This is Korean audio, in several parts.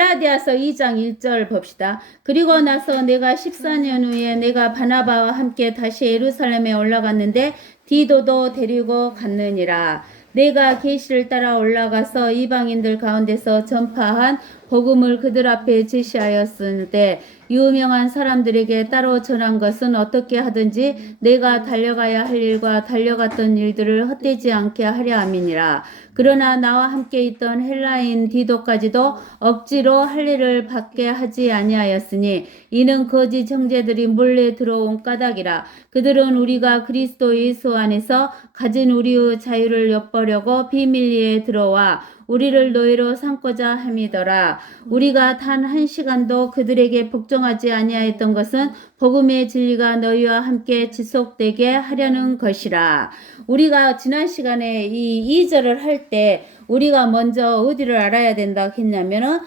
갈라디아서 2장 1절 봅시다. 그리고 나서 내가 14년 후에 내가 바나바와 함께 다시 예루살렘에 올라갔는데 디도도 데리고 갔느니라. 내가 계시를 따라 올라가서 이방인들 가운데서 전파한 복음을 그들 앞에 제시하였으되 유명한 사람들에게 따로 전한 것은 어떻게 하든지 내가 달려가야 할 일과 달려갔던 일들을 헛되지 않게 하려 함이니라. 그러나 나와 함께 있던 헬라인 디도까지도 억지로 할 일을 받게 하지 아니하였으니 이는 거짓 형제들이 몰래 들어온 까닭이라. 그들은 우리가 그리스도 예수 안에서 가진 우리의 자유를 엿보려고 비밀리에 들어와 우리를 노예로 삼고자 함이더라. 우리가 단 한 시간도 그들에게 복종하지 아니하였던 것은 복음의 진리가 너희와 함께 지속되게 하려는 것이라. 우리가 지난 시간에 이 2절을 할 때 우리가 먼저 어디를 알아야 된다 했냐면은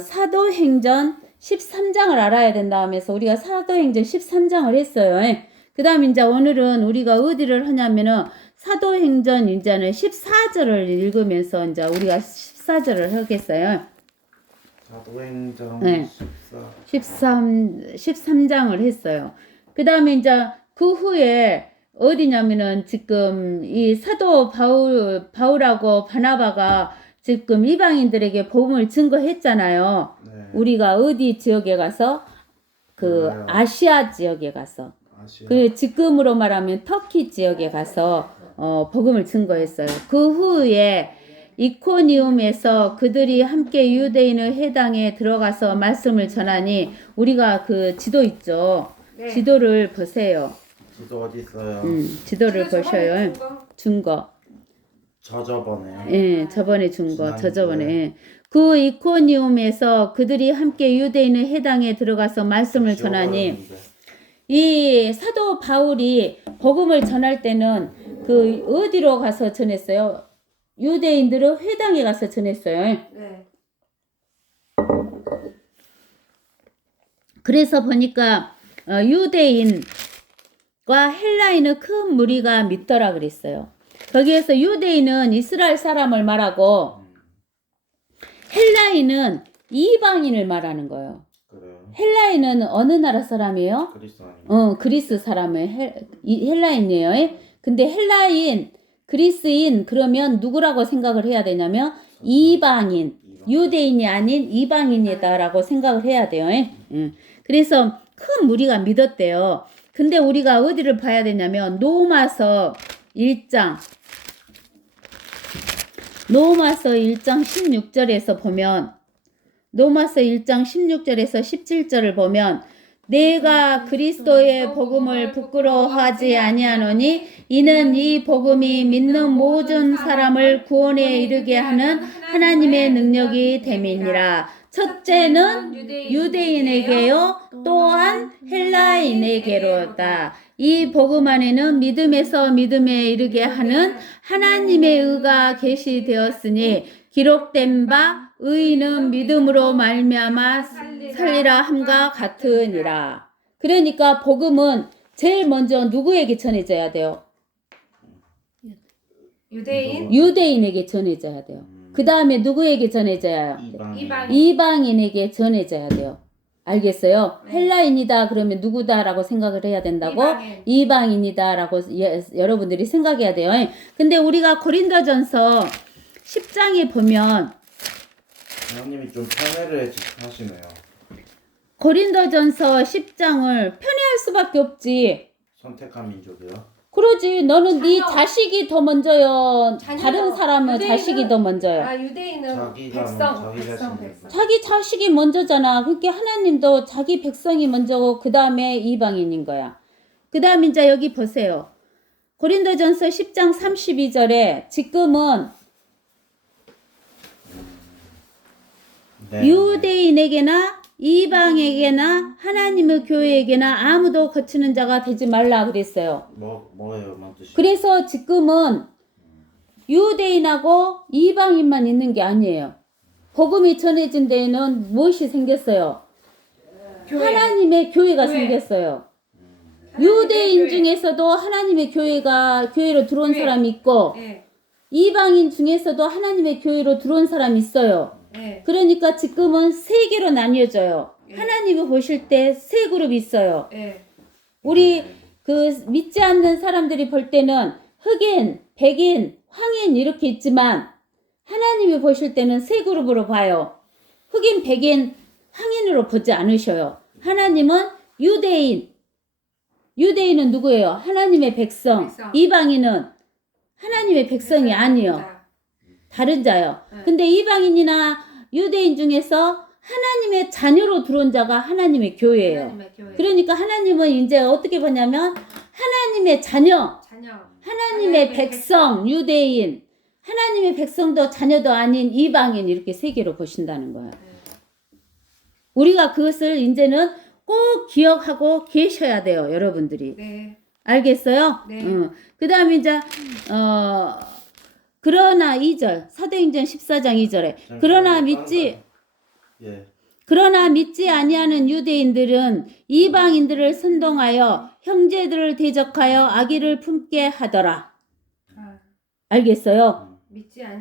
사도행전 13장을 알아야 된다 하면서 우리가 사도행전 13장을 했어요. 그 다음 이제 오늘은 우리가 어디를 하냐면은 사도행전 이제는 14절을 읽으면서 이제 우리가 14절을 하겠어요. 사도행전 네. 13장을 했어요. 그 다음에 이제 그 후에 어디냐면은 지금 이 사도 바울하고 바나바가 지금 이방인들에게 복음을 증거했잖아요. 네. 우리가 어디 지역에 가서 그 아시아 지역에 가서 그 지금으로 말하면 터키 지역에 가서 복음을 증거했어요. 그 후에 이코니움에서 그들이 함께 유대인의 회당에 들어가서 말씀을 전하니 우리가 그 지도 있죠. 네. 지도를 보세요. 지도 어디 있어요? 지도를 보셔요. 준 거. 저번에. 예, 저번에 준 거. 지난주에. 저번에. 그 이코니움에서 그들이 함께 유대인의 회당에 들어가서 말씀을 전하니 이 사도 바울이 복음을 전할 때는 그 어디로 가서 전했어요? 유대인들의 회당에 가서 전했어요. 네. 그래서 보니까 유대인과 헬라인의 큰 무리가 믿더라 그랬어요. 거기에서 유대인은 이스라엘 사람을 말하고 헬라인은 이방인을 말하는 거예요. 그래요. 헬라인은 어느 나라 사람이에요? 그리스 아니에요? 그리스 사람의 헬라인이에요. 근데 헬라인, 그리스인 그러면 누구라고 생각을 해야 되냐면 이방인, 유대인이 아닌 이방인이다라고 생각을 해야 돼요. 그래서 큰 무리가 믿었대요. 근데 우리가 어디를 봐야 되냐면 로마서 1장 16절에서 보면 로마서 1장 16절에서 17절을 보면 내가 그리스도의 복음을 부끄러워하지 아니하노니 이는 이 복음이 믿는 모든 사람을 구원에 이르게 하는 하나님의 능력이 됨이니라. 첫째는 유대인에게요 또한 헬라인에게로다. 이 복음 안에는 믿음에서 믿음에 이르게 하는 하나님의 의가 계시되었으니 기록된 바 의인은 믿음으로 말미암아 살리라 함과 같으니라. 그러니까 복음은 제일 먼저 누구에게 전해져야 돼요? 유대인에게 전해져야 돼요. 그 다음에 누구에게 전해져야 돼요? 이방인에게 전해져야 돼요. 알겠어요? 헬라인이다 그러면 누구다라고 생각을 해야 된다고? 이방인이다라고 여러분들이 생각해야 돼요. 근데 우리가 고린도전서 10장에 보면 하나님이 좀 편애를 하시네요. 고린도전서 10장을 편애할 수밖에 없지. 선택한 민족이요? 그러지. 너는 네 자식이 더 먼저요. 다른 사람은 자식이 더 먼저요. 유대인은 자기가 자기 자신이 자기 자식이 먼저잖아. 그러니까 하나님도 자기 백성이 먼저고 그 다음에 이방인인 거야. 그 다음에 이제 여기 보세요. 고린도전서 10장 32절에 지금은 네. 유대인에게나 이방에게나 하나님의 교회에게나 아무도 거치는 자가 되지 말라 그랬어요. 뭐예요, 뭔 뜻이에요? 그래서 지금은 유대인하고 이방인만 있는 게 아니에요. 복음이 전해진 데에는 무엇이 생겼어요? 하나님의 교회가 생겼어요. 유대인 중에서도 하나님의 교회로 들어온 사람이 있고 이방인 중에서도 하나님의 교회로 들어온 사람이 있어요. 네. 그러니까 지금은 세 개로 나뉘어져요. 예. 하나님이 보실 때 세 그룹이 있어요. 네. 우리 네. 그 믿지 않는 사람들이 볼 때는 흑인, 백인, 황인 이렇게 있지만 하나님이 보실 때는 세 그룹으로 봐요. 흑인, 백인, 황인으로 보지 않으셔요. 하나님은 유대인. 유대인은 누구예요? 하나님의 백성. 백성. 이방인은 하나님의 백성이 아니요. 다른 자요. 네. 근데 이방인이나 유대인 중에서 하나님의 자녀로 들어온 자가 하나님의 교회예요. 하나님의 교회. 그러니까 하나님은 이제 어떻게 보냐면 하나님의 자녀, 자녀. 하나님의 백성, 유대인, 하나님의 백성도 자녀도 아닌 이방인 이렇게 세 개로 보신다는 거야. 우리가 그것을 이제는 꼭 기억하고 계셔야 돼요, 여러분들이. 네. 알겠어요? 네. 그 다음에 이제, 그러나 2절, 사도행전 14장 2절에, 예. 그러나 믿지 아니하는 유대인들은 이방인들을 선동하여 형제들을 대적하여 악의를 품게 하더라. 아, 알겠어요?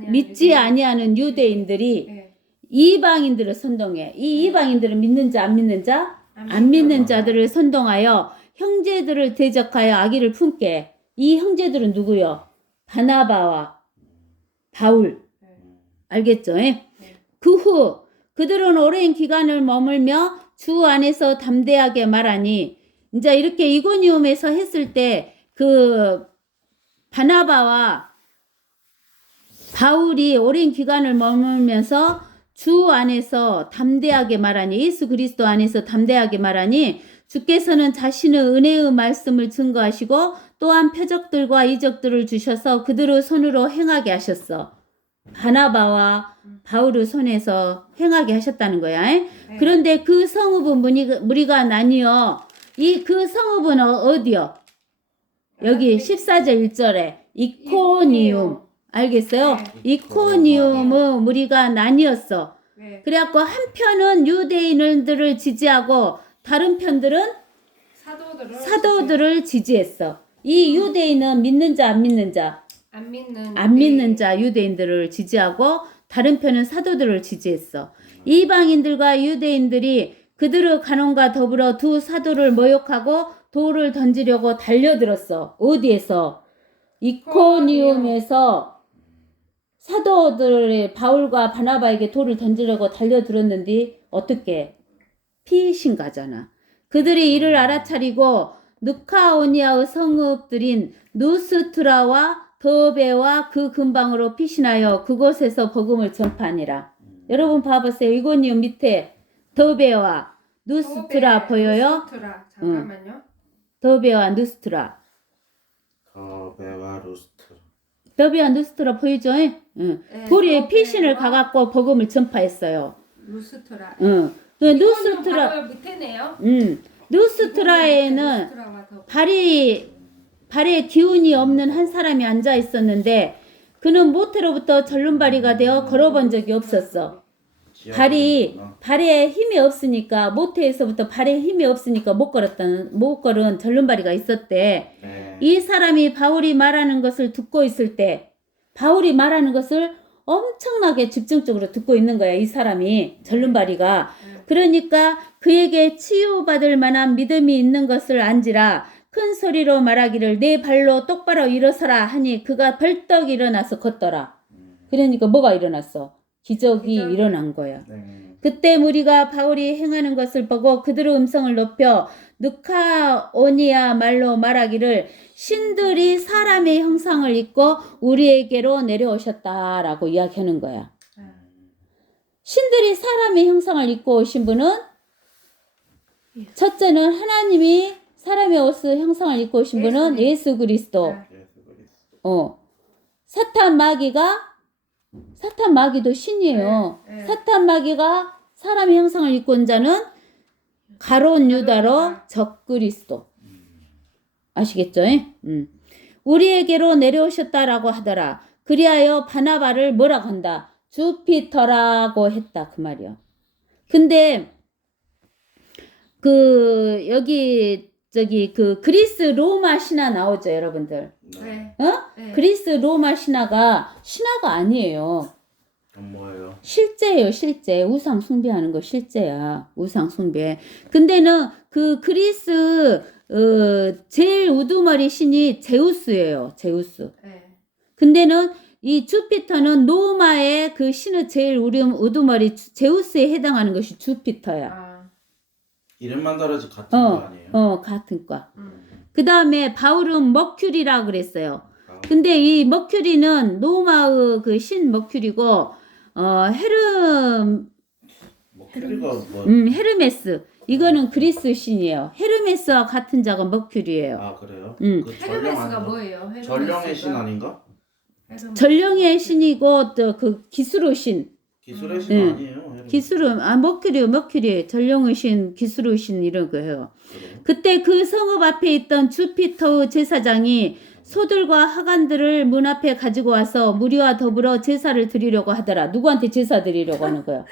믿지 아니하는 유대인들이 네. 이방인들을 선동해. 이 이방인들은 믿는 자, 안 믿는 자? 안 믿는 자들을 선동하여 형제들을 대적하여 악의를 품게. 이 형제들은 누구요? 바나바와 바울. 알겠죠? 그 후 그들은 오랜 기간을 머물며 주 안에서 담대하게 말하니, 이제 이렇게 이고니움에서 했을 때 그 바나바와 바울이 오랜 기간을 머물면서 주 안에서 담대하게 말하니, 예수 그리스도 안에서 담대하게 말하니, 주께서는 자신의 은혜의 말씀을 증거하시고 또한 표적들과 이적들을 주셔서 그들의 손으로 행하게 하셨어. 바나바와 바울의 손에서 행하게 하셨다는 거야. 네. 그런데 그 성읍은 무리가 나뉘어. 그 성읍은 어디요? 여기 14절 1절에 이코니움. 알겠어요? 네. 이코니움은 무리가 나뉘었어. 네. 그래갖고 한편은 유대인들을 지지하고 다른 편들은 사도들을 지지했어. 이 유대인은 믿는 자, 안 믿는 자? 안 믿는 자 유대인들을 지지하고 다른 편은 사도들을 지지했어. 이방인들과 유대인들이 그들의 간원과 더불어 두 사도를 모욕하고 돌을 던지려고 달려들었어. 어디에서? 이코니움에서 사도들의 바울과 바나바에게 돌을 던지려고 달려들었는데 어떻게? 피신가잖아. 그들이 이를 알아차리고 누카오니아의 성읍들인 누스트라와 더베와 그 근방으로 피신하여 그곳에서 복음을 전파하니라. 여러분 봐보세요. 이고니움 밑에 더베와 누스트라 보여요? 잠깐만요. 더베와 누스트라. 더베와 루스트. 더베와 누스트라 보이죠? 응. 네, 돌이 피신을 가갖고 복음을 전파했어요. 루스트라. 응. 그 누스트라. 바로 밑에네요. 누스트라에는 발에 기운이 없는 한 사람이 앉아 있었는데 그는 모태로부터 절름발이가 되어 걸어본 적이 없었어. 발에 힘이 없으니까 모태에서부터 발에 힘이 없으니까 못 걸은 절름발이가 있었대. 네. 이 사람이 바울이 말하는 것을 듣고 있을 때 바울이 말하는 것을 엄청나게 집중적으로 듣고 있는 거야. 이 사람이 절름발이가. 그러니까 그에게 치유받을 만한 믿음이 있는 것을 안지라 큰 소리로 말하기를 내 발로 똑바로 일어서라 하니 그가 벌떡 일어나서 걷더라. 그러니까 뭐가 일어났어? 기적이 일어난 거야. 네. 그때 무리가 바울이 행하는 것을 보고 그들의 음성을 높여 누카오니아 말로 말하기를 신들이 사람의 형상을 입고 우리에게로 내려오셨다라고 이야기하는 거야. 신들이 사람의 형상을 입고 오신 분은 첫째는 하나님이 사람의 옷을 형상을 입고 오신 분은 예수 그리스도. 사탄 마귀도 신이에요. 네. 사탄 마귀가 사람의 형상을 입고 온 자는 가론 유다로 적그리스도. 아시겠죠? 우리에게로 내려오셨다라고 하더라. 그리하여 바나바를 뭐라고 한다? 주피터라고 했다. 그 말이요. 근데 여기 그리스 로마 신화 나오죠, 여러분들. 네. 그리스 로마 신화가 아니에요. 그건 뭐예요? 실제예요, 실제. 우상 숭배하는 거 실제야. 우상 숭배. 근데는 그 그리스 제일 우두머리 신이 제우스예요. 제우스. 네. 근데는 이 주피터는 로마의 그 신의 제일 우두머리 제우스에 해당하는 것이 주피터야. 아, 이름만 다르지 같은 거 아니에요? 같은 과. 음. 그 다음에 바울은 머큐리라 그랬어요. 아, 근데 이 머큐리는 로마의 그 신 머큐리고, 머큐리가 뭐? 헤르메스. 이거는 그리스 신이에요. 헤르메스와 같은 자가 머큐리예요. 아 그래요? 음. 그 전령 헤르메스가 아닌가? 뭐예요? 헤르메스가? 전령의 신 아닌가? 헤르메스. 전령의 신이고 또 그 기수로 신. 기술의 신 음. 아니에요? 헤르메스. 기수로 머큐리 전령의 신 기수로 신 이런 거예요. 그래요? 그때 그 성읍 앞에 있던 주피터 제사장이 소들과 하관들을 문 앞에 가지고 와서 무리와 더불어 제사를 드리려고 하더라. 누구한테 제사 드리려고 하는 거야?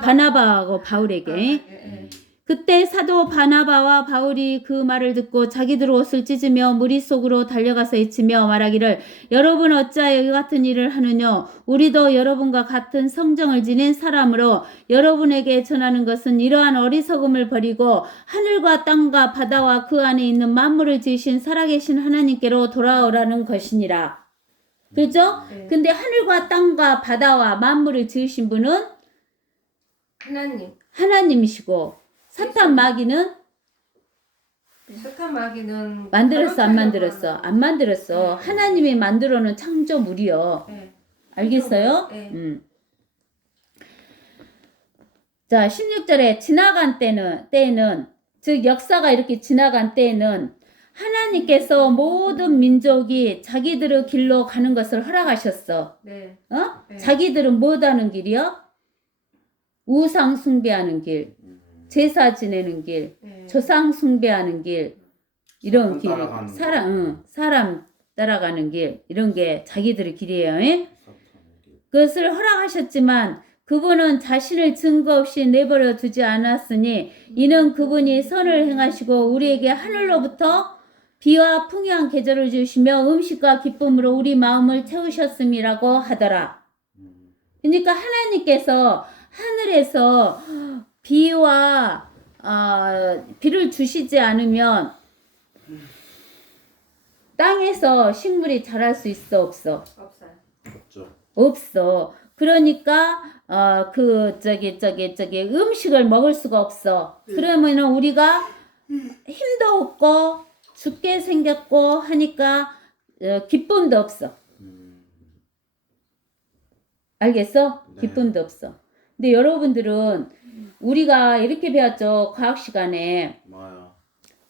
바나바하고 바울에게. 예. 그때 사도 바나바와 바울이 그 말을 듣고 자기들 옷을 찢으며 무리 속으로 달려가서 외치며 말하기를, 여러분 어찌하여 이 같은 일을 하느냐? 우리도 여러분과 같은 성정을 지닌 사람으로 여러분에게 전하는 것은 이러한 어리석음을 버리고 하늘과 땅과 바다와 그 안에 있는 만물을 지으신 살아계신 하나님께로 돌아오라는 것이니라. 그죠? 네. 근데 하늘과 땅과 바다와 만물을 지으신 분은 하나님. 하나님이시고, 사탄 마귀는 사탄 마귀는 만들었어, 안 바로 만들었어? 촬영하는 안 만들었어. 네. 하나님이 만들어 놓은 창조물이요. 네. 알겠어요? 네. 자, 16절에 지나간 때에는, 즉 역사가 이렇게 지나간 때에는 하나님께서 모든 민족이 자기들의 길로 가는 것을 허락하셨어. 네. 네. 자기들은 뭐하는 길이요? 우상 숭배하는 길, 제사 지내는 길, 네. 조상 숭배하는 길, 이런 사람 길, 따라가는 사람 따라가는 길, 이런 게 자기들의 길이에요. 사탄의 길. 그것을 허락하셨지만 그분은 자신을 증거 없이 내버려 두지 않았으니 이는 그분이 선을 행하시고 우리에게 하늘로부터 비와 풍요한 계절을 주시며 음식과 기쁨으로 우리 마음을 채우셨음이라고 하더라. 그러니까 하나님께서 하늘에서 비와 비를 주시지 않으면 땅에서 식물이 자랄 수 있어, 없어? 없어요. 없죠. 없어. 그러니까 음식을 먹을 수가 없어. 그러면은 우리가 힘도 없고 죽게 생겼고 하니까 기쁨도 없어. 알겠어? 네. 기쁨도 없어. 근데 여러분들은 우리가 이렇게 배웠죠. 과학 시간에 뭐야?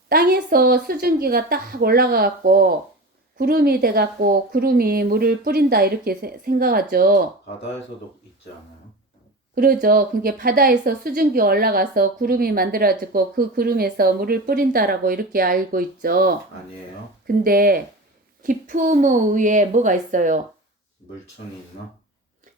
땅에서 수증기가 딱 올라가갖고 구름이 돼갖고 구름이 물을 뿌린다 이렇게 생각하죠. 바다에서도 있지 않아요? 그러죠. 그게 바다에서 수증기 올라가서 구름이 만들어지고 그 구름에서 물을 뿌린다라고 이렇게 알고 있죠. 아니에요? 근데 깊은 위에 뭐가 있어요? 물천이 있나?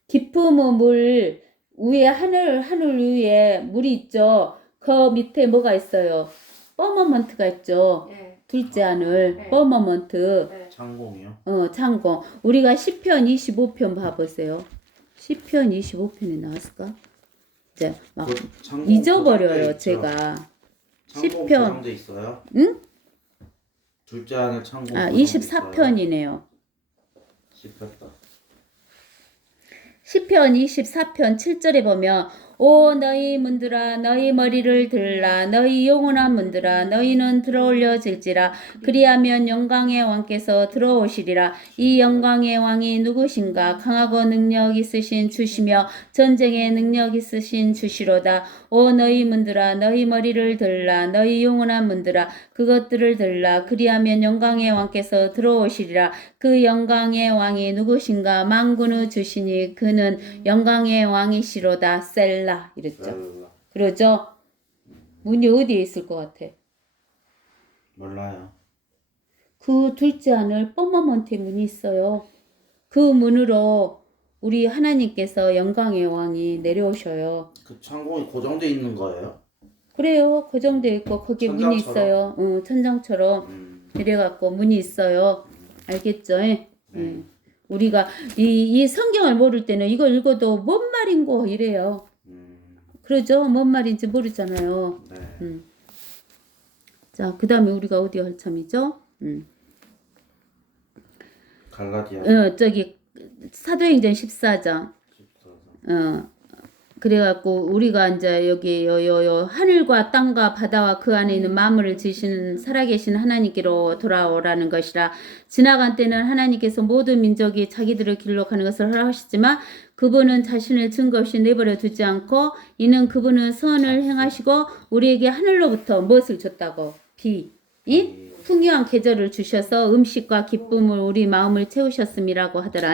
깊은 물 위에 하늘 위에 물이 있죠. 그 밑에 뭐가 있어요? 퍼머먼트가 있죠. 예. 둘째 하늘 네. 퍼머먼트. 네. 창공이요? 창공. 우리가 시편 25편 봐보세요. 시편 25편에 나왔을까? 이제 막 그 창공 잊어버려요, 고정돼 있죠? 제가. 창공 시편. 고정돼 있어요? 응? 둘째 안에 창공 아, 고정돼 있어요? 24편이네요. 씹혔다. 시편 24편 7절에 보면 오 너희 문들아 너희 머리를 들라 너희 영원한 문들아 너희는 들어올려질지라 그리하면 영광의 왕께서 들어오시리라. 이 영광의 왕이 누구신가? 강하고 능력 있으신 주시며 전쟁에 능력 있으신 주시로다. 오 너희 문들아 너희 머리를 들라 너희 영원한 문들아 그것들을 들라 그리하면 영광의 왕께서 들어오시리라. 그 영광의 왕이 누구신가? 만군의 주시니 그는 영광의 왕이시로다. 셀라 이랬죠. 랄라. 그러죠? 문이 어디에 있을 것 같아? 몰라요. 그 둘째 하늘 뻔머먼트에 문이 있어요. 그 문으로 우리 하나님께서 영광의 왕이 내려오셔요. 그 창공이 고정돼 있는 거예요? 그래요. 고정되어 있고 거기에 문이 있어요. 천장처럼 이래갖고 문이 있어요. 알겠죠? 예? 네. 우리가 이 성경을 모를 때는 이거 읽어도 뭔 말인고 이래요. 그러죠? 뭔 말인지 모르잖아요. 네. 자, 그 다음에 우리가 어디 할 참이죠? 갈라디아 저기 사도행전 14장. 14장. 그래갖고 우리가 이제 여기 요 하늘과 땅과 바다와 그 안에 있는 만물을 지으시는 살아계신 하나님께로 돌아오라는 것이라. 지나간 때는 하나님께서 모든 민족이 자기들을 길로 가는 것을 허락하셨지만 그분은 자신을 증거 없이 내버려 두지 않고 이는 그분은 선을 행하시고 우리에게 하늘로부터 무엇을 줬다고? 이 풍요한 계절을 주셔서 음식과 기쁨을 우리 마음을 채우셨음이라고 하더라.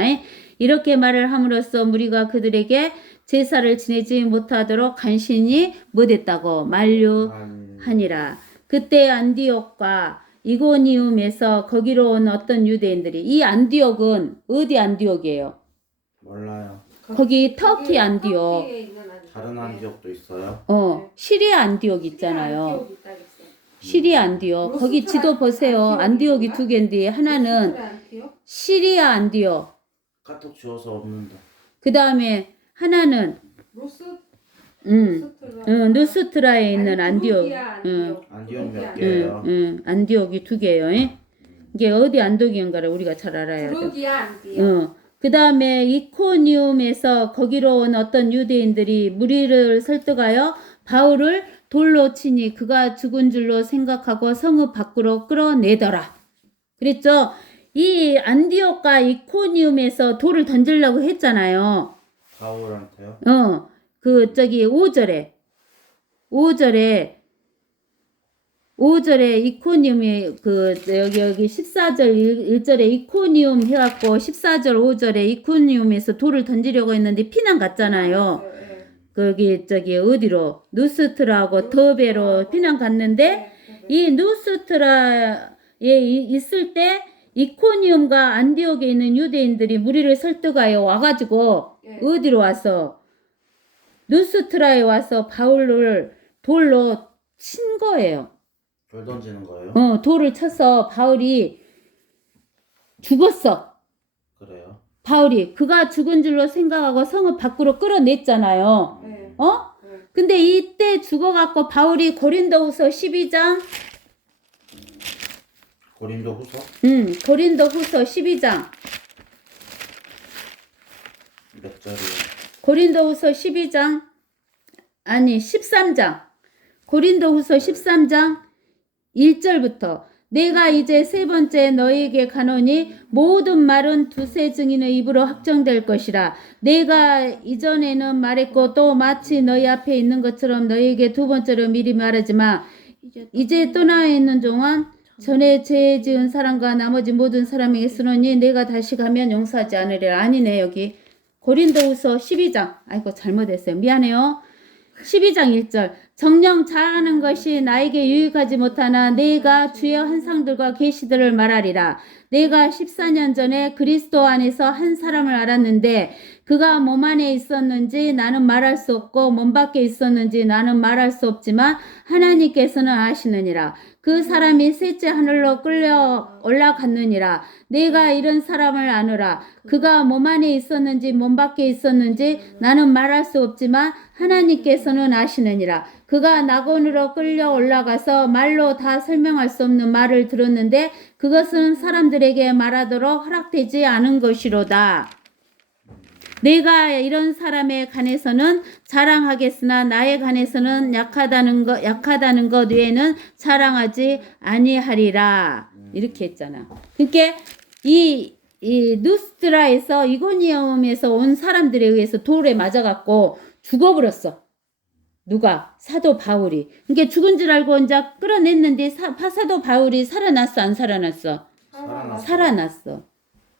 이렇게 말을 함으로써 우리가 그들에게 제사를 지내지 못하도록 간신히 못했다고 만류하니라. 그때 안디옥과 이고니움에서 거기로 온 어떤 유대인들이, 이 안디옥은 어디 안디옥이에요? 몰라요. 거기 터키 안디옥. 터키에 있는 안디옥. 다른 안디옥도 있어요? 시리아 안디옥 있잖아요. 안디옥이 딱 있어요. 시리아 안디옥. 거기 지도 보세요. 안디옥이 두 개인데 하나는 루스트라 안디옥? 시리아 안디옥. 카톡 지워서 없는데. 그 다음에 하나는 누스트라에 있는 안디옥. 안디옥 몇 안디옥. 개예요? 안디옥이 두 개예요. 이게 어디 안디옥인가를 우리가 잘 알아야 돼. 드루기아 안디옥. 그 다음에 이코니움에서 거기로 온 어떤 유대인들이 무리를 설득하여 바울을 돌로 치니 그가 죽은 줄로 생각하고 성읍 밖으로 끌어내더라. 그랬죠? 이 안디옥과 이코니움에서 돌을 던지려고 했잖아요. 바울한테요? 5절에 이코니움이 여기 14절 1절에 이코니움 해갖고 14절 5절에 이코니움에서 돌을 던지려고 했는데 피난 갔잖아요. 거기 어디로 누스트라하고 더베로 피난 갔는데 이 누스트라에 있을 때 이코니움과 안디옥에 있는 유대인들이 무리를 설득하여 와가지고 어디로 와서 누스트라에 와서 바울을 돌로 친 거예요. 돌 던지는 거예요? 돌을 쳐서 바울이 죽었어. 그래요? 바울이 그가 죽은 줄로 생각하고 성읍 밖으로 끌어냈잖아요. 네. 근데 이때 죽어갖고 바울이 고린도후서 12장 고린도후서? 고린도후서 12장 몇 절이에요? 고린도후서 12장 아니 13장 고린도후서 13장 1절부터 내가 이제 세 번째 너희에게 가노니 모든 말은 두세 증인의 입으로 확정될 것이라. 내가 이전에는 말했고 또 마치 너희 앞에 있는 것처럼 너희에게 두 번째로 미리 말하지만 이제 떠나 있는 종은 전에 죄 지은 사람과 나머지 모든 사람에게 쓰노니 내가 다시 가면 용서하지 않으리라. 아니네 여기 고린도후서 12장 아이고 잘못했어요. 미안해요. 12장 1절 정녕 잘하는 것이 나에게 유익하지 못하나 내가 주의 환상들과 계시들을 말하리라. 내가 14년 전에 그리스도 안에서 한 사람을 알았는데 그가 몸 안에 있었는지 나는 말할 수 없고 몸 밖에 있었는지 나는 말할 수 없지만 하나님께서는 아시느니라. 그 사람이 셋째 하늘로 끌려 올라갔느니라. 내가 이런 사람을 아노라. 그가 몸 안에 있었는지 몸 밖에 있었는지 나는 말할 수 없지만 하나님께서는 아시느니라. 그가 낙원으로 끌려 올라가서 말로 다 설명할 수 없는 말을 들었는데 그것은 사람들에게 말하도록 허락되지 않은 것이로다. 내가 이런 사람에 관해서는 자랑하겠으나 나에 관해서는 약하다는 것 외에는 자랑하지 아니하리라. 이렇게 했잖아. 그러니까 이 누스트라에서 이고니움에서 온 사람들에 의해서 돌에 맞아갖고 죽어버렸어. 누가? 사도 바울이. 그러니까 죽은 줄 알고 이제 끌어냈는데 사도 바울이 살아났어 안 살아났어? 살아났어.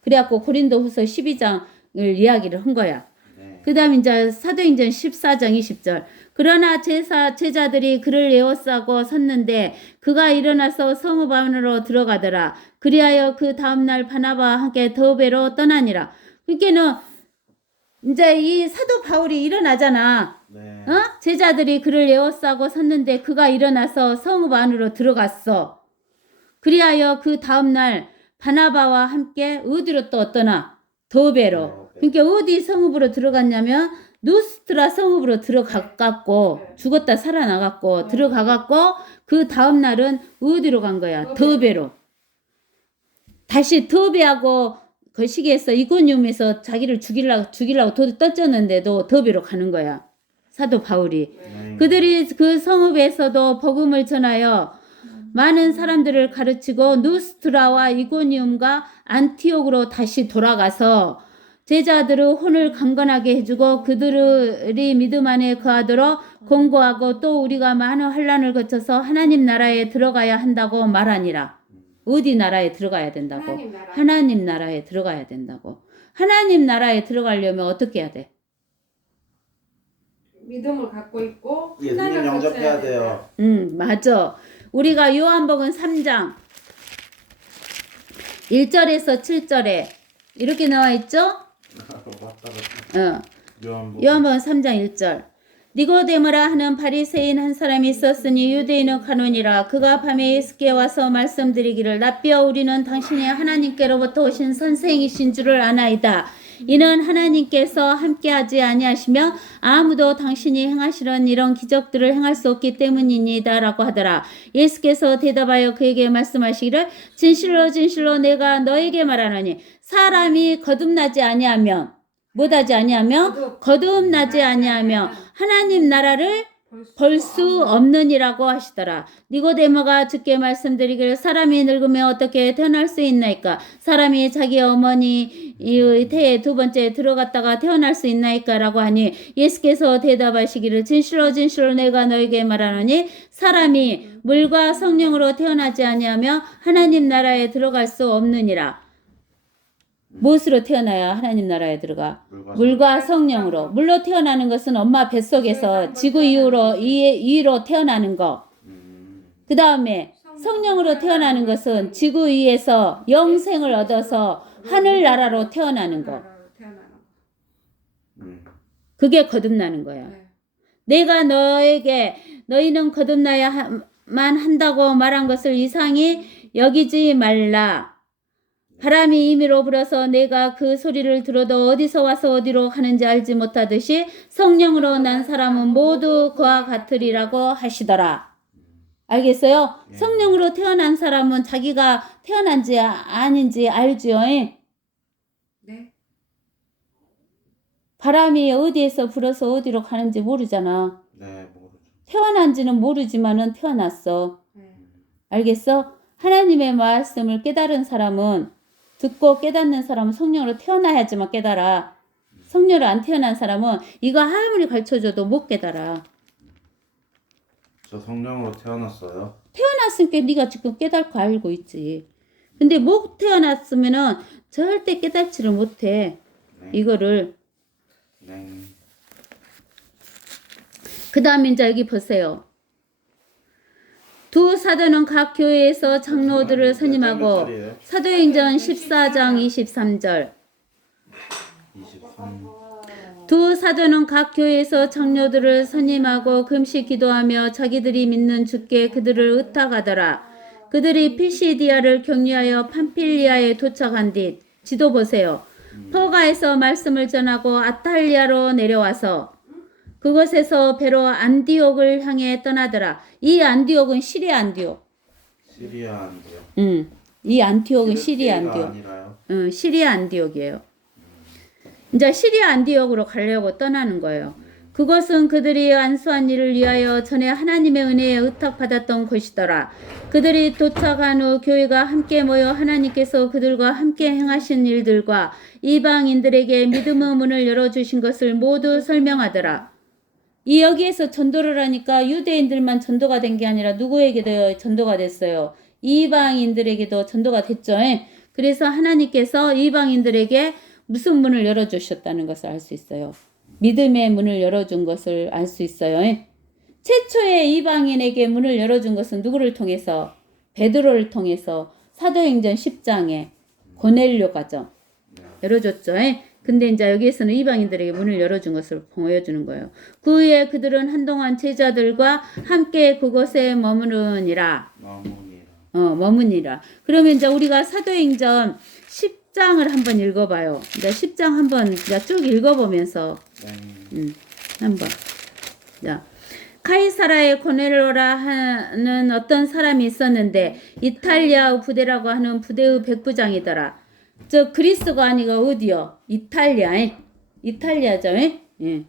그래갖고 고린도후서 12장을 이야기를 한 거야. 네. 그 다음 이제 사도행전 14장 20절. 그러나 제자들이 그를 에워싸고 섰는데 그가 일어나서 성읍 안으로 들어가더라. 그리하여 그 다음날 바나바와 함께 더베로 떠나니라. 그러니까는 이제 이 사도 바울이 일어나잖아. 네. 제자들이 그를 에워싸고 섰는데 그가 일어나서 성읍 안으로 들어갔어. 그리하여 그 다음날 바나바와 함께 어디로 또 떠나? 더 배로. 그러니까 어디 성읍으로 들어갔냐면 누스트라 성읍으로 들어갔고 죽었다 살아나갔고 들어가갖고 그 다음 날은 어디로 간 거야? 더 배로. 다시 더 배하고 그 시기에서 이고니움에서 자기를 죽이려고 돌을 떴었는데도 더 배로 가는 거야. 사도 바울이. 그들이 그 성읍에서도 복음을 전하여 많은 사람들을 가르치고 누스트라와 이고니움과 안티옥으로 다시 돌아가서 제자들의 혼을 강건하게 해주고 그들이 믿음 안에 거하도록 공고하고 또 우리가 많은 환난을 거쳐서 하나님 나라에 들어가야 한다고 말하니라. 어디 나라에 들어가야 된다고? 하나님 나라에 들어가야 된다고. 하나님 나라에 들어가려면 어떻게 해야 돼? 믿음을 갖고 있고 예수님 영접해야 돼요. 맞아. 우리가 요한복음 3장 1절에서 7절에 이렇게 나와 있죠? 요한복음 3장 1절. 니고데모라 하는 바리새인 한 사람이 있었으니 유대인은 가논이라. 그가 밤에 예수께 와서 말씀드리기를 라삐어 우리는 당신이 하나님께로부터 오신 선생이신 줄을 아나이다. 이는 하나님께서 함께하지 아니하시며 아무도 당신이 행하시는 이런 기적들을 행할 수 없기 때문이니다 라고 하더라. 예수께서 대답하여 그에게 말씀하시기를 진실로 진실로 내가 너에게 말하노니 사람이 거듭나지 아니하면 뭐하지 아니하며 거듭나지 아니하며 하나님 나라를 볼 수 없느니라고 하시더라. 니고데모가 주께 말씀드리기를 사람이 늙으면 어떻게 태어날 수 있나이까? 사람이 자기 어머니의 태에 두 번째 들어갔다가 태어날 수 있나이까? 라고 하니 예수께서 대답하시기를 진실로 진실로 내가 너에게 말하노니 사람이 물과 성령으로 태어나지 아니하며 하나님 나라에 들어갈 수 없느니라. 무엇으로 태어나야 하나님 나라에 들어가? 물과 성령으로. 물로 태어나는 것은 엄마 뱃속에서 지구 위로 태어나는 거. 그 다음에 성령으로 태어나는 것은 지구 위에서 영생을 얻어서 하늘나라로 태어나는 거. 그게 거듭나는 거야. 내가 너에게 너희는 거듭나야만 한다고 말한 것을 이상히 여기지 말라. 바람이 임의로 불어서 내가 그 소리를 들어도 어디서 와서 어디로 가는지 알지 못하듯이 성령으로 난 사람은 모두 그와 같으리라고 하시더라. 알겠어요? 성령으로 태어난 사람은 자기가 태어난지 아닌지 알지요? 네. 바람이 어디에서 불어서 어디로 가는지 모르잖아. 네, 모르죠. 태어난지는 모르지만은 태어났어. 알겠어? 하나님의 말씀을 깨달은 사람은 듣고 깨닫는 사람은 성령으로 태어나야지만 깨달아. 성령으로 안 태어난 사람은 이거 아무리 가르쳐줘도 못 깨달아. 저 성령으로 태어났어요. 태어났으니까 네가 지금 깨달고 알고 있지. 근데 못 태어났으면은 절대 깨닫지를 못해. 네. 이거를. 네. 그 다음에 이제 여기 보세요. 두 사도는 각 교회에서 장로들을 선임하고 사도행전 14장 23절. 23. 두 사도는 각 교회에서 장로들을 선임하고 금식 기도하며 자기들이 믿는 주께 그들을 의탁하더라. 그들이 피시디아를 격리하여 팜필리아에 도착한 뒤 지도 보세요. 퍼가에서 말씀을 전하고 아탈리아로 내려와서 그곳에서 배로 안디옥을 향해 떠나더라. 이 안디옥은 시리아 안디옥. 시리아 안디옥. 이 안티옥은 시리아 안디옥. 아니라요? 시리아 안디옥이에요. 이제 시리아 안디옥으로 가려고 떠나는 거예요. 그것은 그들이 안수한 일을 위하여 전에 하나님의 은혜에 의탁받았던 곳이더라. 그들이 도착한 후 교회가 함께 모여 하나님께서 그들과 함께 행하신 일들과 이방인들에게 믿음의 문을 열어주신 것을 모두 설명하더라. 이 여기에서 전도를 하니까 유대인들만 전도가 된 게 아니라 누구에게도 전도가 됐어요. 이방인들에게도 전도가 됐죠. 그래서 하나님께서 이방인들에게 무슨 문을 열어주셨다는 것을 알 수 있어요. 믿음의 문을 열어준 것을 알 수 있어요. 최초의 이방인에게 문을 열어준 것은 누구를 통해서? 베드로를 통해서 사도행전 10장에 고넬료 가정 열어줬죠. 근데 이제 여기에서는 이방인들에게 문을 열어준 것을 보여주는 거예요. 그 후에 그들은 한동안 제자들과 함께 그곳에 머무르니라. 머무니라. 그러면 이제 우리가 사도행전 10장을 한번 읽어봐요. 이제 10장 한번 이제 쭉 읽어보면서 네. 한번. 자, 카이사라의 고넬로라 하는 어떤 사람이 있었는데 이탈리아 부대라고 하는 부대의 백부장이더라. 저 그리스가 아니가 어디요? 이탈리아죠. 예.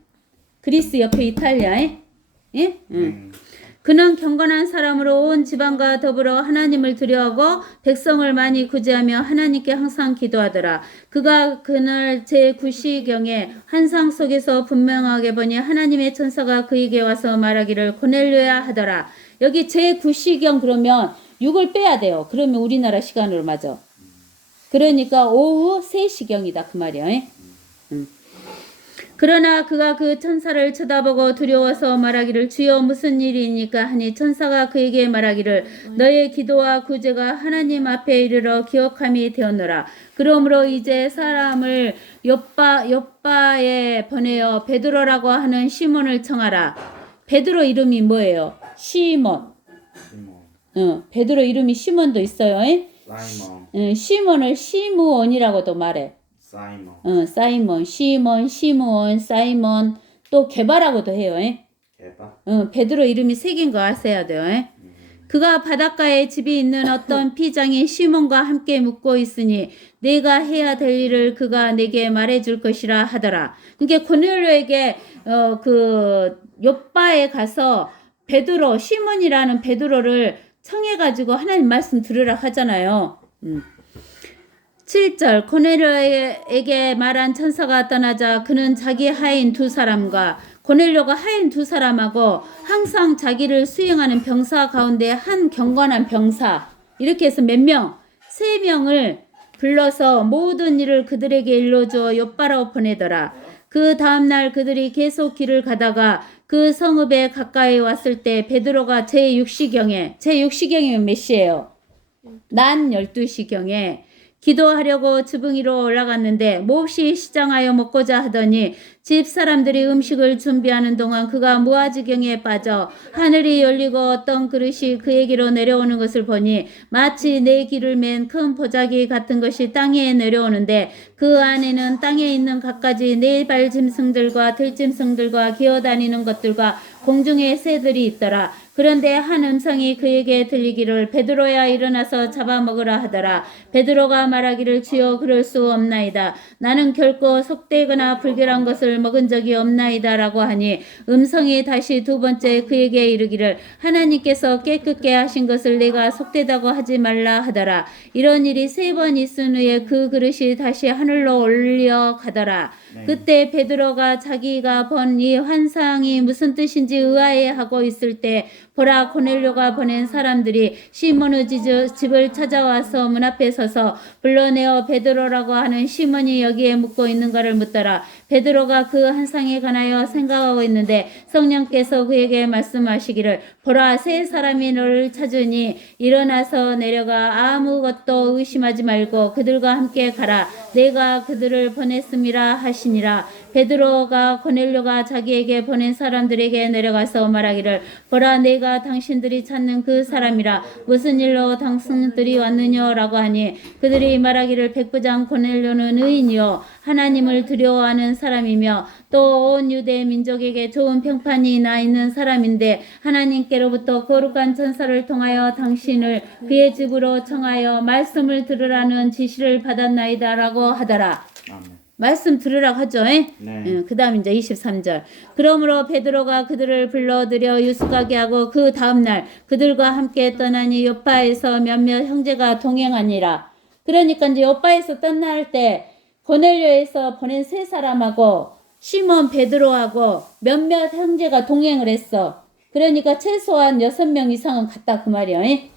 그리스 옆에 이탈리아. 예? 그는 경건한 사람으로 온 지방과 더불어 하나님을 두려워하고 백성을 많이 구제하며 하나님께 항상 기도하더라. 그가 그날 제9시경에 환상 속에서 분명하게 보니 하나님의 천사가 그에게 와서 말하기를 고넬료야 하더라. 여기 제9시경 그러면 6을 빼야 돼요. 그러면 우리나라 시간으로 맞아. 그러니까 오후 3시경이다 그 말이야. 그러나 그가 그 천사를 쳐다보고 두려워서 말하기를 주여 무슨 일이니까 하니 천사가 그에게 말하기를 너의 기도와 구제가 하나님 앞에 이르러 기억함이 되었노라. 그러므로 이제 사람을 요빠에 보내어 베드로라고 하는 시몬을 청하라. 베드로 이름이 뭐예요? 시몬. 베드로 이름이 시몬도 있어요. 사이먼. 시몬을 시므온이라고도 말해. 사이먼. 시몬, 사이먼, 또 게바라고도 해요. 개바. 베드로 이름이 새긴 거 아셔야 돼요. 그가 바닷가에 집이 있는 어떤 피장이 시몬과 함께 묵고 있으니 내가 해야 될 일을 그가 내게 말해줄 것이라 하더라. 그러니까 고넬료에게 그 요빠에 가서 베드로, 시몬이라는 베드로를 청해가지고 하나님 말씀 들으라 하잖아요. 7절 고넬료에게 말한 천사가 떠나자 그는 자기 하인 2사람과 고넬료가 하인 2사람하고 항상 자기를 수행하는 병사 가운데 한 경건한 병사 이렇게 해서 몇 명? 3명을 불러서 모든 일을 그들에게 일러주어 요빠로 보내더라. 그 다음날 그들이 계속 길을 가다가 그 성읍에 가까이 왔을 때 베드로가 제6시경이면 몇 시예요? 난 12시경에 기도하려고 지붕 위로 올라갔는데 몹시 시장하여 먹고자 하더니 집 사람들이 음식을 준비하는 동안 그가 무아지경에 빠져 하늘이 열리고 어떤 그릇이 그에게로 내려오는 것을 보니 마치 네 길을 맨 큰 보자기 같은 것이 땅에 내려오는데 그 안에는 땅에 있는 갖가지 네 발 짐승들과 들짐승들과 기어다니는 것들과 공중의 새들이 있더라. 그런데 한 음성이 그에게 들리기를 베드로야 일어나서 잡아먹으라 하더라. 베드로가 말하기를 주여 그럴 수 없나이다. 나는 결코 속되거나 불결한 것을 먹은 적이 없나이다 라고 하니 음성이 다시 2번째 그에게 이르기를 하나님께서 깨끗게 하신 것을 내가 속되다고 하지 말라 하더라. 이런 일이 3번 있은 후에 그 그릇이 다시 하늘로 올려가더라. 그때 베드로가 자기가 본 이 환상이 무슨 뜻인지 의아해하고 있을 때 보라 고넬료가 보낸 사람들이 시몬의 집을 찾아와서 문 앞에 서서 불러내어 베드로라고 하는 시몬이 여기에 묵고 있는가를 묻더라. 베드로가 그 환상에 관하여 생각하고 있는데 성령께서 그에게 말씀하시기를 보라 3사람이 너를 찾으니 일어나서 내려가 아무것도 의심하지 말고 그들과 함께 가라. 내가 그들을 보냈음이라 하시니라. 베드로가 고넬료가 자기에게 보낸 사람들에게 내려가서 말하기를 보라 내가 당신들이 찾는 그 사람이라. 무슨 일로 당신들이 왔느냐라고 하니 그들이 말하기를 백부장 고넬료는 의인이요 하나님을 두려워하는 사람이며 또 온 유대 민족에게 좋은 평판이 나 있는 사람인데 하나님께로부터 거룩한 천사를 통하여 당신을 그의 집으로 청하여 말씀을 들으라는 지시를 받았나이다 라고 하더라. 아멘. 말씀 들으라고 하죠. 네. 그 다음 이제 23절. 그러므로 베드로가 그들을 불러들여 유숙하게 하고 그 다음날 그들과 함께 떠나니 요파에서 몇몇 형제가 동행하니라. 그러니까 이제 요파에서 떠날 때 고넬료에서 보낸 3사람하고 시몬 베드로하고 몇몇 형제가 동행을 했어. 그러니까 최소한 6명 이상은 갔다 그 말이야. 네.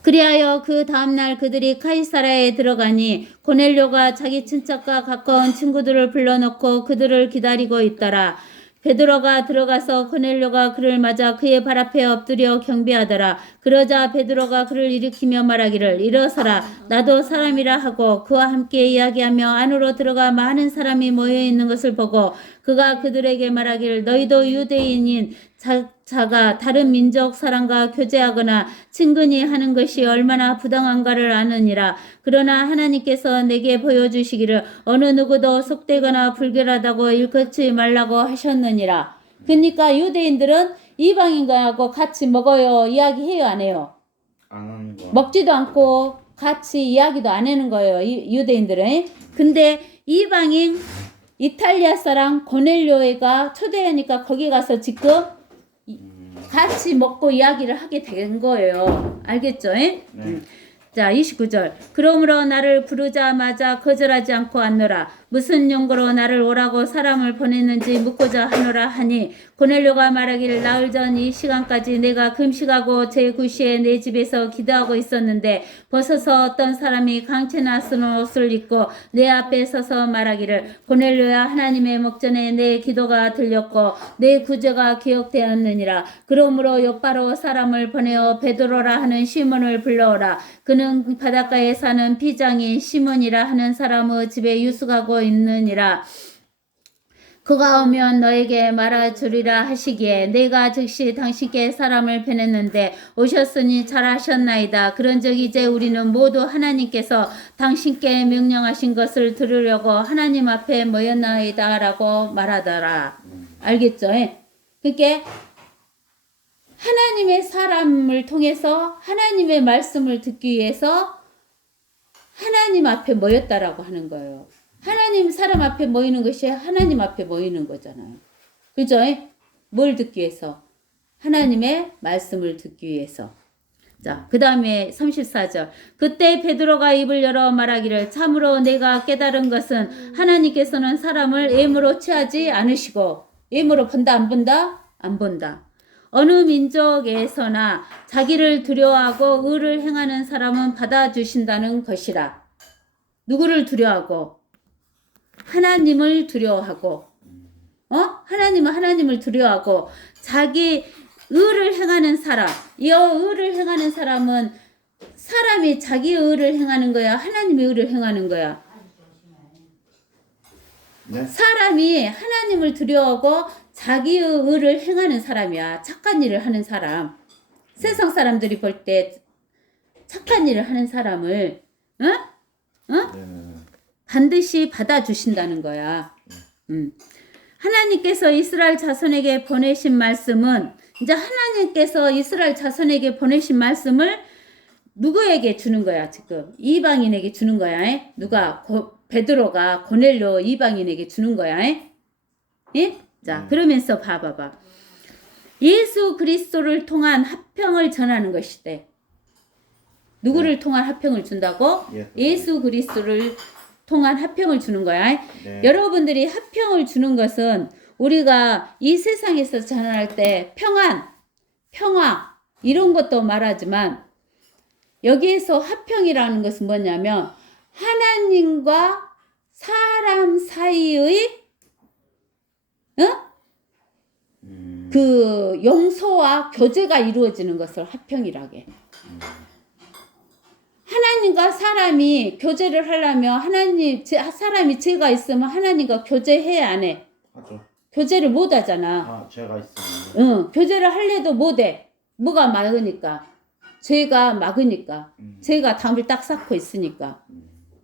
그리하여 그 다음날 그들이 카이사라에 들어가니 고넬료가 자기 친척과 가까운 친구들을 불러놓고 그들을 기다리고 있더라. 베드로가 들어가서 고넬료가 그를 맞아 그의 발 앞에 엎드려 경배하더라. 그러자 베드로가 그를 일으키며 말하기를 일어서라. 나도 사람이라 하고 그와 함께 이야기하며 안으로 들어가 많은 사람이 모여있는 것을 보고 그가 그들에게 말하기를 너희도 유대인인 자가 다른 민족 사람과 교제하거나 친근히 하는 것이 얼마나 부당한가를 아느니라. 그러나 하나님께서 내게 보여주시기를 어느 누구도 속되거나 불결하다고 일컫지 말라고 하셨느니라. 그러니까 유대인들은 이방인과하고 같이 먹어요. 이야기해요, 안 해요? 안 하는 거. 먹지도 않고 같이 이야기도 안 하는 거예요. 유대인들은. 근데 이방인 이탈리아 사람 고넬료가 초대하니까 거기 가서 지금 같이 먹고 이야기를 하게 된 거예요. 알겠죠? 네. 자, 29절. 그러므로 나를 부르자마자 거절하지 않고 왔노라. 무슨 용고로 나를 오라고 사람을 보냈는지 묻고자 하노라 하니 고넬료가 말하기를 나흘 전 이 시간까지 내가 금식하고 제9시에 내 집에서 기도하고 있었는데 벗어서 어떤 사람이 강체나 쓴 옷을 입고 내 앞에 서서 말하기를 고넬료야 하나님의 목전에 내 기도가 들렸고 내 구제가 기억되었느니라. 그러므로 곧바로 사람을 보내어 베드로라 하는 시몬을 불러오라. 그는 바닷가에 사는 비장인 시몬이라 하는 사람의 집에 유숙하고 있느니라. 그가 오면 너에게 말하주리라 하시기에 내가 즉시 당신께 사람을 보냈는데 오셨으니 잘하셨나이다. 그런즉 이제 우리는 모두 하나님께서 당신께 명령하신 것을 들으려고 하나님 앞에 모였나이다 라고 말하더라. 알겠죠? 그러니까 하나님의 사람을 통해서 하나님의 말씀을 듣기 위해서 하나님 앞에 모였다라고 하는 거예요. 하나님 사람 앞에 모이는 것이 하나님 앞에 모이는 거잖아요. 그죠? 뭘 듣기 위해서? 하나님의 말씀을 듣기 위해서. 자, 그 다음에 34절. 그때 베드로가 입을 열어 말하기를 참으로 내가 깨달은 것은 하나님께서는 사람을 예물로 취하지 않으시고 예물로 본다 안 본다? 안 본다. 어느 민족에서나 자기를 두려워하고 의를 행하는 사람은 받아주신다는 것이라. 누구를 두려워하고? 하나님을 두려워하고, 하나님은 하나님을 두려워하고, 자기 의를 행하는 사람, 이 의를 행하는 사람은 사람이 자기 의를 행하는 거야? 하나님의 의를 행하는 거야? 네? 사람이 하나님을 두려워하고 자기의 의를 행하는 사람이야. 착한 일을 하는 사람. 세상 사람들이 볼 때 착한 일을 하는 사람을, 네네네. 반드시 받아주신다는 거야. 하나님께서 이스라엘 자손에게 보내신 말씀은 이제 하나님께서 이스라엘 자손에게 보내신 말씀을 누구에게 주는 거야 지금? 이방인에게 주는 거야. 누가? 베드로가 고넬료 이방인에게 주는 거야. 예? 자, 그러면서 봐봐. 예수 그리스도를 통한 화평을 전하는 것이대. 누구를 통한 화평을 준다고? 예수 그리스도를 통한 화평을 주는 거야. 네. 여러분들이 화평을 주는 것은 우리가 이 세상에서 전할 때 평화 이런 것도 말하지만 여기에서 화평이라는 것은 뭐냐면 하나님과 사람 사이의 그 용서와 교제가 이루어지는 것을 화평이라고 해. 하나님과 사람이 교제를 하려면 사람이 죄가 있으면 하나님과 교제해야 안 해? 하죠. 교제를 못 하잖아. 아, 제가 있으면. 교제를 하려도 못 해. 뭐가 막으니까. 죄가 막으니까. 죄가 담을 딱 쌓고 있으니까.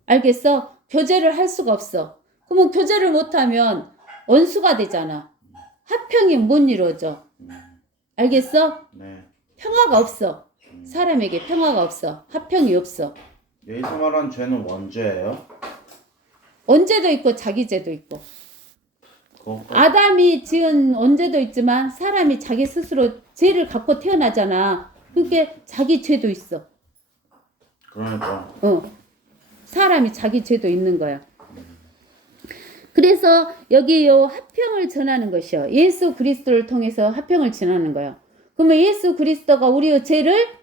알겠어? 교제를 할 수가 없어. 그러면 교제를 못하면 원수가 되잖아. 화평이 못 이루어져. 알겠어? 네. 평화가 없어. 사람에게 평화가 없어. 화평이 없어. 여기서 말한 죄는 원죄예요? 언제도 있고 자기 죄도 있고. 아담이 지은 언제도 있지만 사람이 자기 스스로 죄를 갖고 태어나잖아. 그러니까 자기 죄도 있어. 그러니까. 사람이 자기 죄도 있는 거야. 그래서 여기 요 화평을 전하는 것이요. 예수 그리스도를 통해서 화평을 전하는 거야. 그러면 예수 그리스도가 우리의 죄를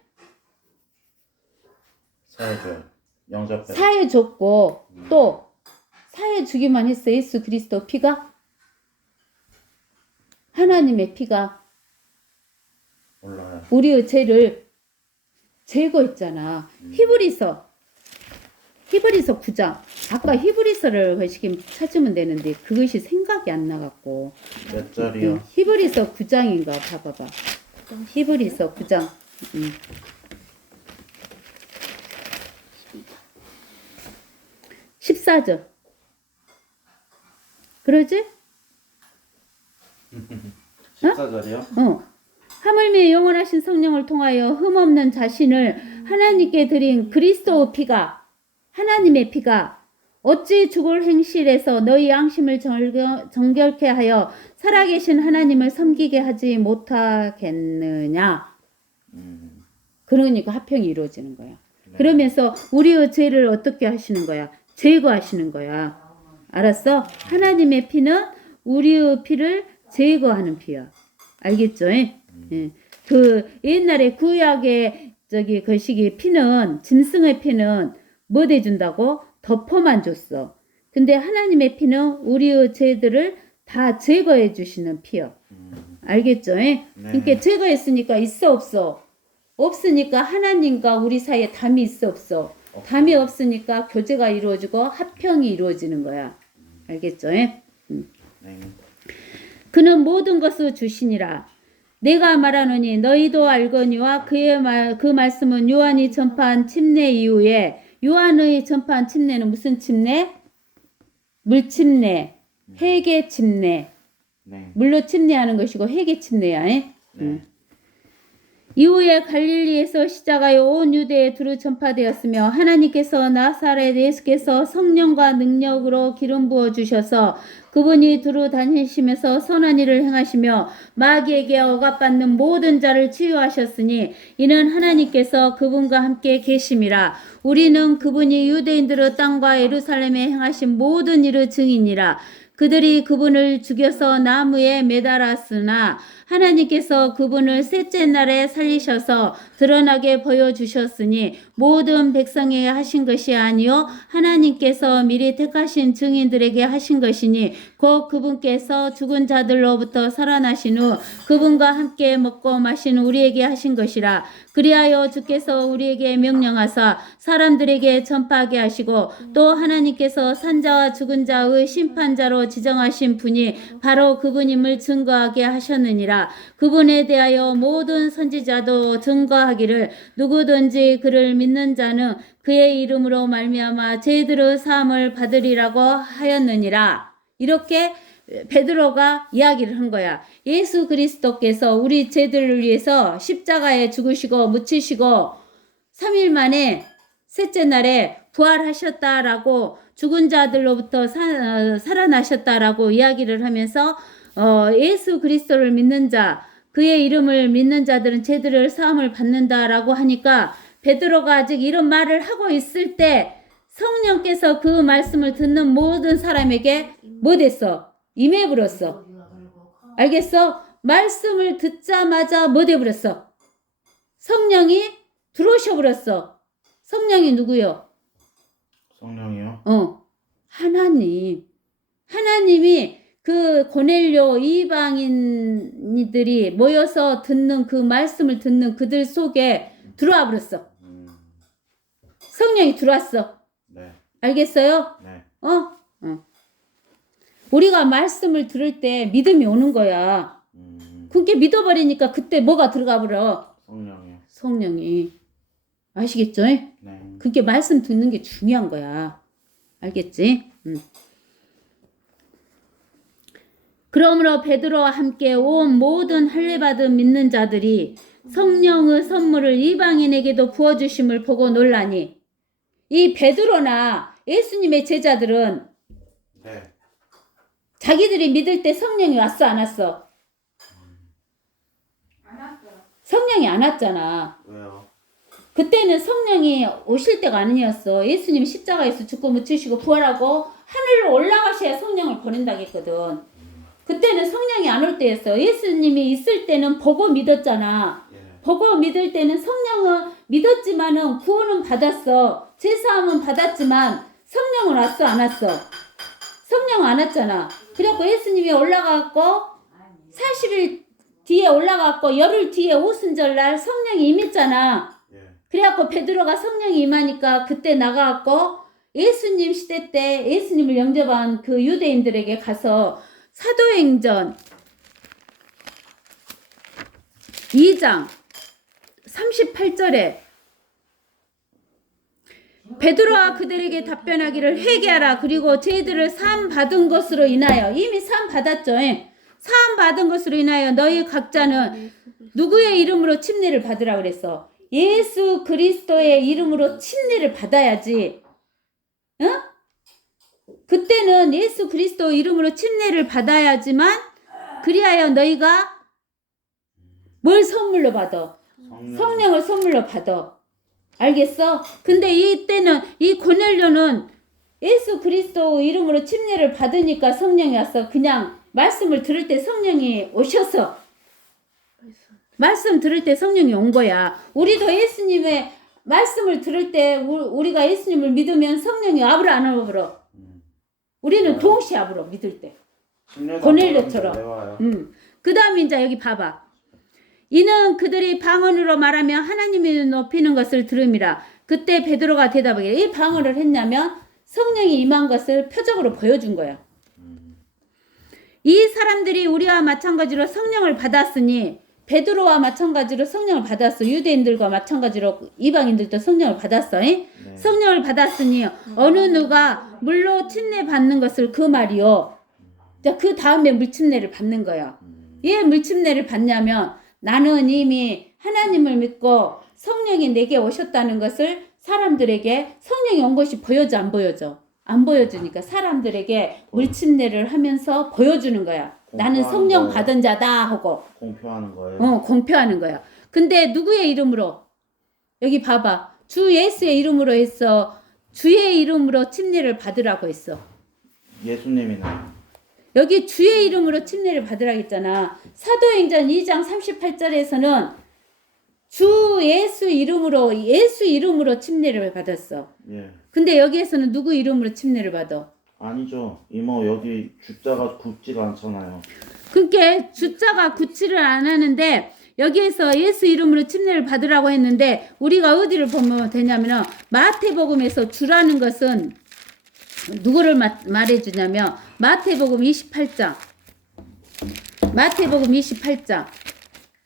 사해줬고 또 사해주기만 했어. 예수 그리스도 피가 하나님의 피가 몰라요. 우리의 죄를 제거했잖아. 히브리서 히브리서 9장. 아까 히브리서를 거시기 찾으면 되는데 그것이 생각이 안 나갖고. 몇 절이요? 히브리서 9장인가 봐봐봐. 히브리서 9장. 14절. 그러지? 14절이요? 하물며 영원하신 성령을 통하여 흠없는 자신을 하나님께 드린 그리스도의 피가, 하나님의 피가 어찌 죽을 행실에서 너희 양심을 정결케 하여 살아계신 하나님을 섬기게 하지 못하겠느냐. 그러니까 화평이 이루어지는 거야. 그러면서 우리의 죄를 어떻게 하시는 거야? 제거하시는 거야. 알았어? 하나님의 피는 우리의 피를 제거하는 피야. 알겠죠? 예. 그 옛날에 구약의 거시기 피는, 짐승의 피는 뭐 대준다고? 덮어만 줬어. 근데 하나님의 피는 우리의 죄들을 다 제거해 주시는 피요. 알겠죠? 예? 그러니까 제거했으니까 있어 없어? 없으니까 하나님과 우리 사이에 담이 있어 없어? 담이 없으니까 교제가 이루어지고 화평이 이루어지는 거야. 알겠죠? 예? 네. 그는 모든 것을 주시니라. 내가 말하노니 너희도 알거니와 그 말씀은 요한이 전파한 침례 이후에, 요한의 전파한 침례는 무슨 침례? 물침례, 회개 침례. 네. 물로 침례하는 것이고 회개 침례야. 이후에 갈릴리에서 시작하여 온 유대에 두루 전파되었으며 하나님께서 나사렛 예수께서 성령과 능력으로 기름 부어 주셔서 그분이 두루 다니시면서 선한 일을 행하시며 마귀에게 억압받는 모든 자를 치유하셨으니 이는 하나님께서 그분과 함께 계심이라. 우리는 그분이 유대인들의 땅과 예루살렘에 행하신 모든 일의 증인이라. 그들이 그분을 죽여서 나무에 매달았으나 하나님께서 그분을 셋째 날에 살리셔서 드러나게 보여주셨으니 모든 백성에게 하신 것이 아니요 하나님께서 미리 택하신 증인들에게 하신 것이니 곧 그분께서 죽은 자들로부터 살아나신 후 그분과 함께 먹고 마신 우리에게 하신 것이라. 그리하여 주께서 우리에게 명령하사 사람들에게 전파하게 하시고 또 하나님께서 산자와 죽은 자의 심판자로 지정하신 분이 바로 그분임을 증거하게 하셨느니라. 그분에 대하여 모든 선지자도 증거하기를 누구든지 그를 믿는 자는 그의 이름으로 말미암아 죄들의 사함을 받으리라고 하였느니라. 이렇게 베드로가 이야기를 한 거야. 예수 그리스도께서 우리 죄들을 위해서 십자가에 죽으시고 묻히시고 3일 만에 셋째 날에 부활하셨다라고, 죽은 자들로부터 살아나셨다라고 이야기를 하면서 예수 그리스도를 믿는 자, 그의 이름을 믿는 자들은 죄들을 사함을 받는다라고 하니까 베드로가 아직 이런 말을 하고 있을 때 성령께서 그 말씀을 듣는 모든 사람에게 뭐 됐어? 임해버렸어. 알겠어? 말씀을 듣자마자 뭐 돼버렸어? 성령이 들어오셔버렸어. 성령이 누구요? 성령이요? 하나님이 그 고넬료 이방인들이 모여서 듣는 그 말씀을 듣는 그들 속에 들어와 버렸어. 성령이 들어왔어. 네. 알겠어요? 네. 우리가 말씀을 들을 때 믿음이 오는 거야. 그렇게 믿어버리니까 그때 뭐가 들어가 버려? 성령이요. 성령이. 아시겠죠? 네. 그렇게 말씀 듣는 게 중요한 거야. 알겠지? 그러므로 베드로와 함께 온 모든 할례받은 믿는 자들이 성령의 선물을 이방인에게도 부어주심을 보고 놀라니, 이 베드로나 예수님의 제자들은 네. 자기들이 믿을 때 성령이 왔어 안 왔어? 안 왔어. 성령이 안 왔잖아. 왜요? 그때는 성령이 오실 때가 아니었어. 예수님이 십자가에서 죽고 묻히시고 부활하고 하늘로 올라가셔야 성령을 보낸다고 했거든. 그때는 성령이 안 올 때였어. 예수님이 있을 때는 보고 믿었잖아. 예. 보고 믿을 때는 성령은 믿었지만은 구원은 받았어. 제사함은 받았지만 성령은 왔어 안 왔어? 성령 안 왔잖아. 그래갖고 예수님이 올라가고 40일 뒤에 올라갔고 열흘 뒤에 오순절날 성령이 임했잖아. 예. 그래갖고 베드로가 성령이 임하니까 그때 나가갖고 예수님 시대 때 예수님을 영접한 그 유대인들에게 가서 사도행전 2장 38절에 베드로와 그들에게 답변하기를 회개하라. 그리고 죄들을 사함 받은 것으로 인하여 이미 사함 받았죠. 사함 받은 것으로 인하여 너희 각자는 누구의 이름으로 침례를 받으라 그랬어. 예수 그리스도의 이름으로 침례를 받아야지. 응? 그때는 예수 그리스도 이름으로 침례를 받아야지만 그리하여 너희가 뭘 선물로 받아? 성령을 선물로 받아. 알겠어? 근데 이때는 이 고넬료는 예수 그리스도 이름으로 침례를 받으니까 성령이 왔어. 그냥 말씀을 들을 때 성령이 오셔서 말씀 들을 때 성령이 온 거야. 우리도 예수님의 말씀을 들을 때 우리가 예수님을 믿으면 성령이 와불어 안 와불어? 우리는 동시에 와불어 믿을 때. 고넬료처럼. 그 다음에 이제 여기 봐봐. 이는 그들이 방언으로 말하며 하나님이 높이는 것을 들음이라. 그때 베드로가 대답하기를 이 방언을 했냐면 성령이 임한 것을 표적으로 보여준 거야. 이 사람들이 우리와 마찬가지로 성령을 받았으니 베드로와 마찬가지로 성령을 받았어. 유대인들과 마찬가지로 이방인들도 성령을 받았어. 네. 성령을 받았으니 어느 누가 물로 침례 받는 것을 그 말이요. 자, 그 다음에 물침례를 받는 거야. 왜 물침례를 받냐면 나는 이미 하나님을 믿고 성령이 내게 오셨다는 것을 사람들에게 성령이 온 것이 보여져 안 보여져? 안 보여주니까 사람들에게 물침례를 하면서 보여주는 거야. 나는 성령 거예요. 받은 자다 하고 공표하는 거예요. 공표하는 거야. 근데 누구의 이름으로? 여기 봐봐. 주 예수의 이름으로 했어. 주의 이름으로 침례를 받으라고 했어. 예수님이나. 여기 주의 이름으로 침례를 받으라고 했잖아. 사도행전 2장 38절에서는 주 예수 이름으로 침례를 받았어. 예. 근데 여기에서는 누구 이름으로 침례를 받아? 아니죠. 이모 여기 주자가 굳지가 않잖아요. 그러니까 주자가 굳지를 안 하는데 여기에서 예수 이름으로 침례를 받으라고 했는데 우리가 어디를 보면 되냐면은 마태복음에서 주라는 것은 누구를 말해주냐면 마태복음 28장. 마태복음 28장.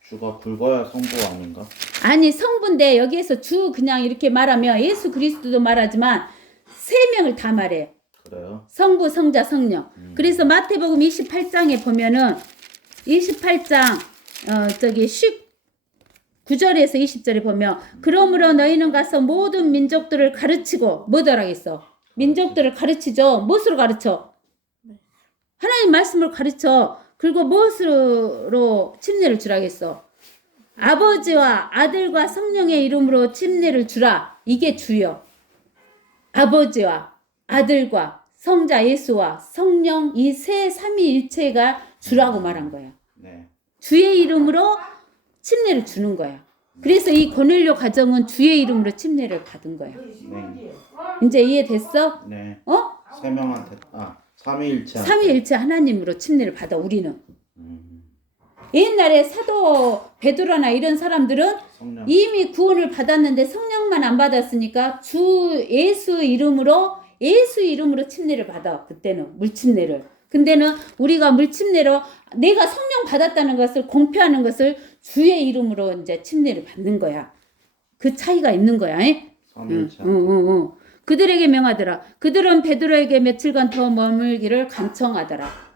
주가 굵어야 성부 아닌가? 아니 성부인데 여기에서 주 그냥 이렇게 말하면 예수 그리스도도 말하지만 세 명을 다 말해. 그래요? 성부, 성자, 성령. 그래서 마태복음 28장에 보면은 28장 19절에서 20절에 보면 그러므로 너희는 가서 모든 민족들을 가르치고 뭐더라겠어? 민족들을 가르치죠. 무엇으로 가르쳐? 하나님 말씀을 가르쳐. 그리고 무엇으로 침례를 주라겠어? 아버지와 아들과 성령의 이름으로 침례를 주라. 이게 주요. 아버지와 아들과 성자 예수와 성령 이 세 삼위일체가 주라고 말한 거야. 네. 주의 이름으로 침례를 주는 거야. 그래서 이 고넬료 가정은 주의 이름으로 침례를 받은 거야. 네. 이제 이해됐어? 네. 어? 세 명한테 삼위일체. 삼위일체 하나님으로 침례를 받아 우리는. 옛날에 사도 베드로나 이런 사람들은 성령. 이미 구원을 받았는데 성령만 안 받았으니까 주 예수 이름으로 침례를 받아. 그때는 물침례를. 근데는 우리가 물침례로 내가 성령 받았다는 것을 공표하는 것을 주의 이름으로 이제 침례를 받는 거야. 그 차이가 있는 거야. 삼위일체. 그들에게 명하더라. 그들은 베드로에게 며칠간 더 머물기를 간청하더라.